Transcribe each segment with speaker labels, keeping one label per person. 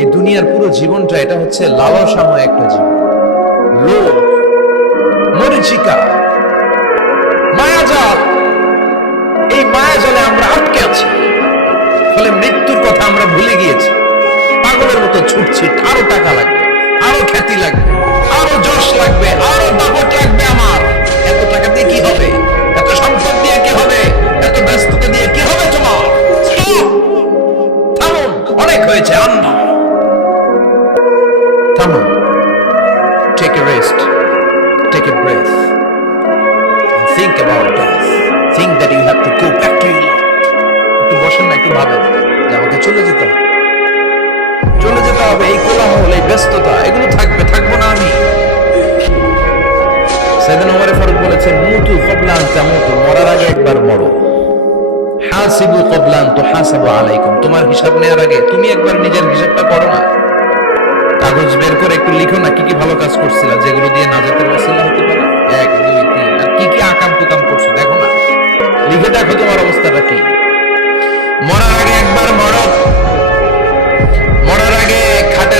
Speaker 1: এই দুনিয়ার পুরো জীবনটা, এটা হচ্ছে লালসাময় একটা জীবন। মরিচিকা, মায়াজাল। এই মায়াজালে আমরা আটকে আছি। ফলে মৃত্যুর কথা আমরা ভুলে গিয়েছি। পাগলের মতো ছুটছি, আরও টাকা লাগবে, আরও খ্যাতি লাগবে, আরও যশ লাগবে, আরও দাপট লাগবে আমার। এত টাকা দিয়ে কি হবে? ব্যস্ততা এগুলো থাকবে, থাকব না আমি। সেদিন ওমরে ফারুক বলেছেন, মুতু কবলান তামুতু মরার আগে একবার মরো। হাসিবু কবলান তো হাসাবু আলাইকুম। তোমার হিসাব নেওয়ার আগে তুমি একবার নিজের হিসাবটা করো না। কাগজ বের করে একটু লিখো না, কি কি ভালো কাজ করছিলা, যেগুলো দিয়ে নাজাতের ওয়াসিলা হতে পারে? এক, দুই, তিন, আর কি কি আকাম কুকাম করছ, দেখো না। লিখে দেখো তোমার অবস্থাটা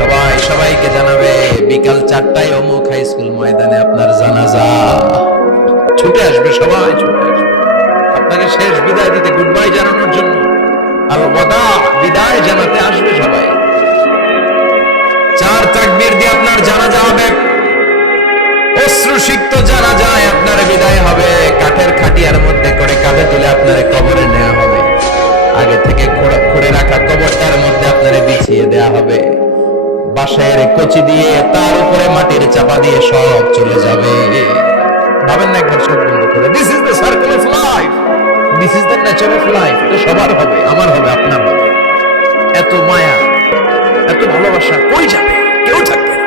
Speaker 1: সবাই, সবাইকে জানাবে, বিকাল চারটায় অমুক হাই স্কুল ময়দানে আপনার জানাজা। ছুটে আসবে সবাই, ছুটে আসবে। আপনাকে শেষ বিদায় দিতে গুড বাই জানানোর জন্য। আল ওয়াদা বিদায় জানাতে আসবে সবাই। চার তাকবীর দিয়ে আপনার জানাজা হবে। অশ্রুসিক্ত জানা যায় আপনার বিদায় হবে। কাঠের খাটিয়ার মধ্যে করে কাঁধে তুলে আপনার কবরে নেওয়া হবে। আগে থেকে খুঁড়ে রাখা কবরটার মধ্যে আপনার বিছিয়ে দেয়া হবে। বাঁশের কচি দিয়ে তার উপরে মাটির চাপা দিয়ে সব চলে যাবে। ভাবেন না একবার চোখ বন্ধ করে this is the circle of life this is the nature of life এটা সবার হবে, আমার হবে, আপনার হবে। এত মায়া, এত ভালোবাসা কই যাবে? কেউ থাকবে না।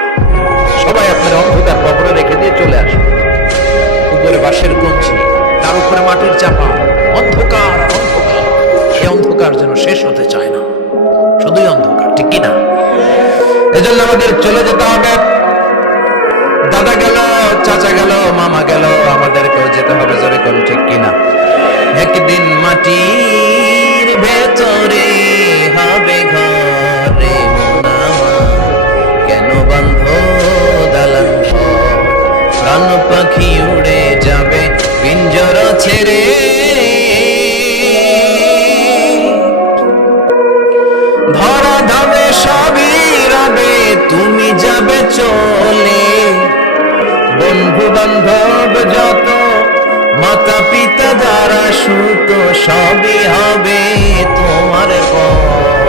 Speaker 1: সবাই আপনার অন্ধকার কবরে রেখে দিয়ে চলে আসবে উপরে বাঁশের কঞ্চি, তার উপরে মাটির চাপা, অন্ধকার অন্ধকার। এই অন্ধকার যেন শেষ হতে চায় না। শুধুই অন্ধকার, ঠিক কিনা এজন্য আমাদের চলে যেতে হবে। দাদা গেল, চাচা গেল, মামা গেল, আমাদেরকেও যেতে হবে জোরে কোন ঠিক কিনা। একদিন মাটির ভেতরে হবে ঘরে কেন বন্ধ দালান? প্রাণ পাখি উড়ে যাবে, পিঞ্জর ছেড়ে সুত সবই হবে তোমার পরে।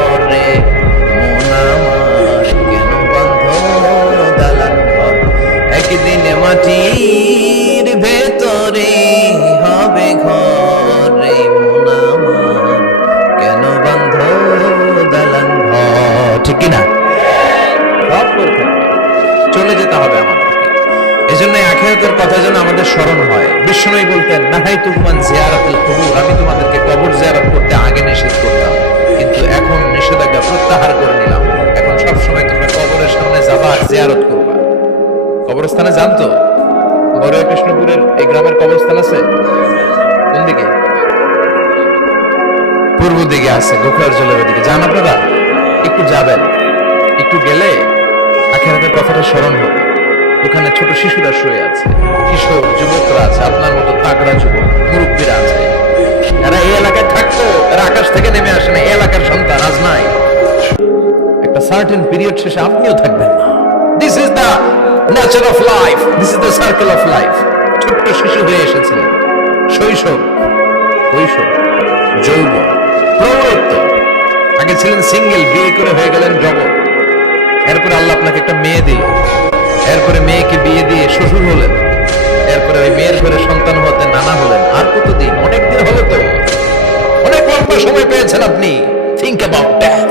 Speaker 1: প্রত্যাহার করে নিলাম। এখন সব তোমরা কবরের সামনে যাবা আর জিয়ারত করবা। কবরস্থানে জানতো বড় কৃষ্ণপুরের এই গ্রামের কবরস্থান আছে? কোন দিকে? পূর্ব দিকে আছে গোখর জলের দিকে যান আপনারা, একটু যাবেন। একটু গেলে আখেরাতের কথাটা স্মরণ হবে। ওখানে ছোট শিশুরা শুয়ে আছে। কিশোর যুবকরা আছে, আপনার মতো তাগড়া যুবক, মুরব্বীরা আছে। এরা এই এলাকায় থাকতো এরা আকাশ থেকে নেমে আসে না। এই এলাকার সন্তান আজ নাই। সার্টেন পিরিয়ড শেষে আপনিও থাকবেন না। This is the nature of life this is the circle of life ছোট্ট শিশু হয়ে এসেছিলেন শৈশব কৈশোর যৌবন প্রৌঢ়ত্ব আগে ছিলেন সিঙ্গেল বিয়ে করে হয়ে গেলেন জগৎ এরপরে আল্লাহ আপনাকে একটা মেয়ে দিল। এরপরে মেয়েকে বিয়ে দিয়ে শ্বশুর হলেন। এরপরে ওই মেয়ের ঘরে সন্তান হতে নানা হলেন। আর কতদিন? অনেক দিন হলো তো। অনেক লম্বা সময় পেয়েছেন আপনি। থিঙ্ক অ্যাবাউট ডেথ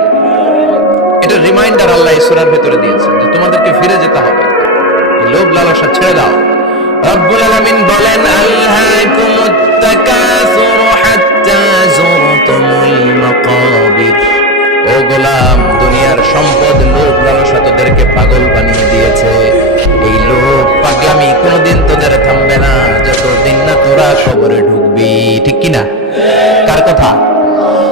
Speaker 1: আল্লাহ ইসুরার ভেতরে দিয়েছেন যে তোমাদেরকে ফিরে যেতে হবে। এই লোভ লালসা ছেড়ে দাও। রব্বুল আলামিন বলেন আল্লাহকুমুত তাকাসুর হাত্তা যুরতুমুল মাকাবির। ও গোলাম, দুনিয়ার সম্পদ লোভ লালসা তোদেরকে পাগল বানিয়ে দিয়েছে। এই লোভ পাগলামি কোনোদিন তোদের থামবে না। যতদিন না তোরা কবরে ঢুকবি, ঠিক কিনা? কার কথা?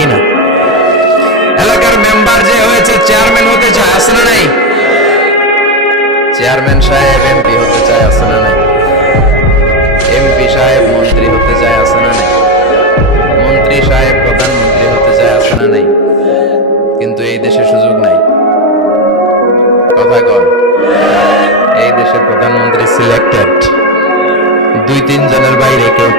Speaker 1: কিনা? এলাকার মেম্বার যে হয়েছে চেয়ারম্যান হতে চায়, আছে না নাই? চেয়ারম্যান সাহেব এমপি হতে চায়, আছে না নাই? এমপি সাহেব, মন্ত্রী হতে চায়, আছে না নাই? মন্ত্রী সাহেব, প্রধানমন্ত্রী হতে চায়, আছে না নাই? কিন্তু এই দেশে সুযোগ নাই। কথা কন। এই দেশের প্রধানমন্ত্রী সিলেক্টেড দুই তিন জনের বাইরে কেউ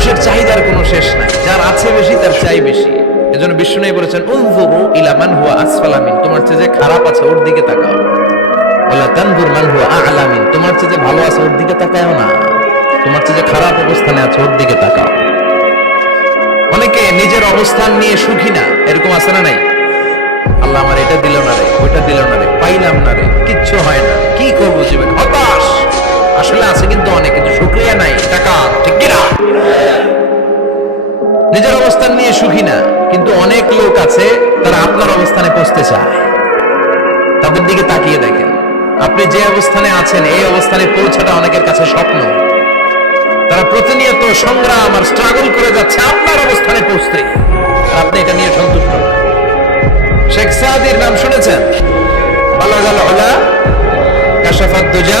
Speaker 1: মানুষের চাহিদার কোনো শেষ নাই। যার আছে বেশি, তার চাই বেশি। এজন্য নেই বলেছেন উনজুরু ইলা মান হুয়া আসফালামিন তোমার চেয়ে যে খারাপ আছে, ওর দিকে তাকাও। ওলা তানজুর মান হুয়া আ'লামিন তোমার চেয়ে যে ভালো আছে, ওর দিকে না। তোমার চেয়ে যে খারাপ অবস্থানে আছে, ওর দিকে তাকাও। অনেকে নিজের অবস্থান নিয়ে সুখী না। এরকম আছে না নাই? আল্লাহ আমার এটা দিল না রে, ওইটা দিল না রে, পাইলাম না রে, কিচ্ছু হয় না। কি করব জীবনে? হতাশ! আসলে আছে কিন্তু অনেক, কিন্তু শুক্রিয়া নাই। টাকা ঠিক কিনা? নিজের অবস্থান নিয়ে সুখী না, কিন্তু অনেক লোক আছে, তারা আপনার অবস্থানে পৌঁছতে চায়। তাদের দিকে তাকিয়ে দেখেন। আপনি যে অবস্থানে আছেন, এই অবস্থানে পৌঁছাটা অনেকের কাছে স্বপ্ন। তারা প্রতিনিয়ত সংগ্রাম আর স্ট্রাগল করে যাচ্ছে আপনার অবস্থানে পৌঁছতে। আপনি এটা নিয়ে সন্তুষ্ট শেখ সাদির নাম শুনেছেন? বালাগাল হলা, কাশাফাত দুজা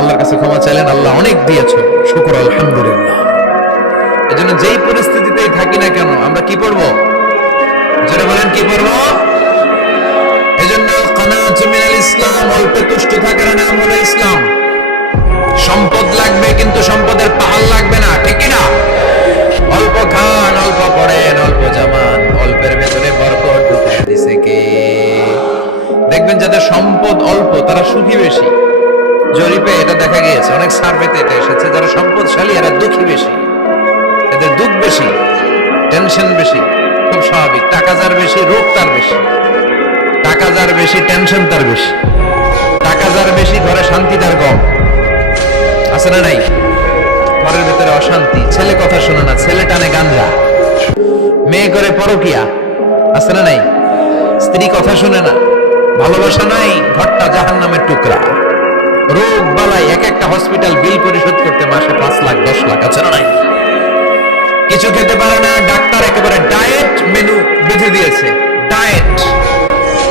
Speaker 1: আল্লাহর কাছে ক্ষমা চাইলেন, আল্লাহ অনেক দিয়েছ শুকুর, আলহামদুলিল্লাহ। এজন্য যেই পরিস্থিতিতেই থাকি না কেন, আমরা কি পড়ব? যারা বলেন, কি পড়ব? এজন্য জন্য মিনাল ইসলাম, অল্পে তুষ্ট থাকার নাম হলো ইসলাম। সম্পদ লাগবে, কিন্তু সম্পদের যার বেশি টেনশন তার বেশি। টাকা যার বেশি, ঘরে শান্তি তার কম। আছে না নাই? ঘরের ভিতরে অশান্তি। ছেলে কথা শোনে না, ছেলে টানে গাঞ্জা। মেয়ে করে পরকিয়া। আছে না নাই? স্ত্রী কথা শুনে না। ভালোবাসা নাই, ঘরটা জাহান নামের টুকরা। রোগ বালাই এক একটা হসপিটাল বিল পরিশোধ করতে মাসে পাঁচ লাখ, দশ লাখ, আছে না নাই? কিছু খেতে পারে না, ডাক্তার একেবারে ডায়েট মেনু বেঁধে দিয়েছে। ডায়েট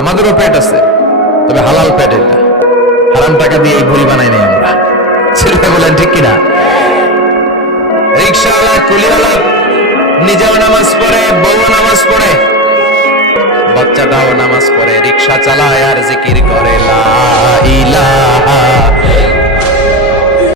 Speaker 1: আমাদেরও পেট আছে, তবে হালাল পেট এটা। হারাম টাকা দিয়ে এই ভুল বানাই নাই আমরা। ছেলেটা বলেন, ঠিক কিনা? রিক্সাওয়ালা, কুলিওয়ালা, নিজেও নামাজ পড়ে বউ নামাজ পড়ে, বাচ্চাটাও নামাজ পড়ে, রিক্সা চালায় আর জিকির করে, লা ইলাহা